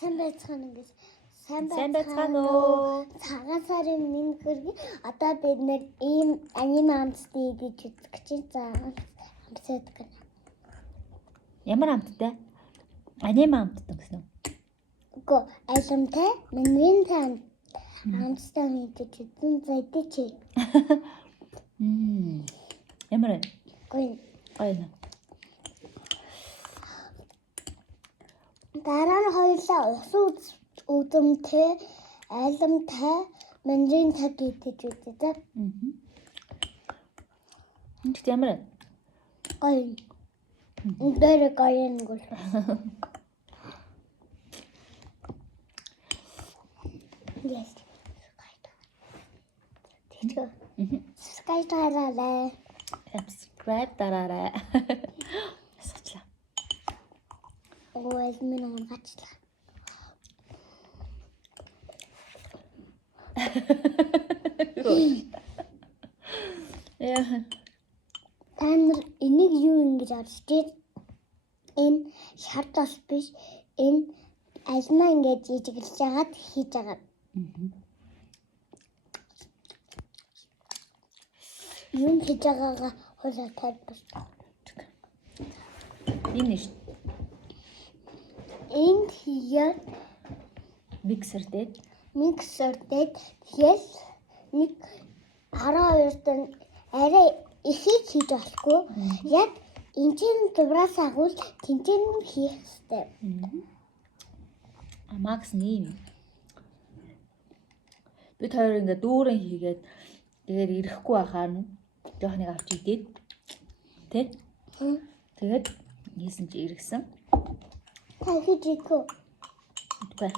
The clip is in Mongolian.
Сайн байцгаана гэж. Сайн байцгаана уу? Цагаан сарын минь хөргий. Одоо бид нэг ийм анime амттай гэж үздэг чинь амтсаад гэнэ. Ямар амттай? Анime амттай гэсэн үү? Үгүй, айлмтай, минь амттай мэдэж үзэн зайдээ чи. Ямар вэ? Гоё. Дараа нь хоёулаа ус үзэмтэй, айлмтай, минь цаг гэж үздэг. Энд ямар вэ? Гоё. Дээр гоё нэг л. Yes. Subscribe дараарай. Subscribe дараарай. Асуучлаа. Ой, минь унгачлаа. Яа. Та нар энийг юу ингэж авч дээ? Энэ шар тос биш. Энэ альма ингэж ижиглэж хагаад хийж байгаа. Юм хийж байгаагаа хоолой тавьдаг. Энэ нь Энд хийгээд миксер дээр тэгэл нэг 12 тань арай ихийг хийж болохгүй. Яг энэ чинь зураас агуул тэнцэн хийх хэрэгтэй. Макс нэм. Бид хоёр ингээ дүүрэн хийгээд тэгээд ирэхгүй байхаар нь жоохныг авч идээд тэ? Тэгээд хийсэн чи иргсэн. Та хийж ийгүү. Үгүй.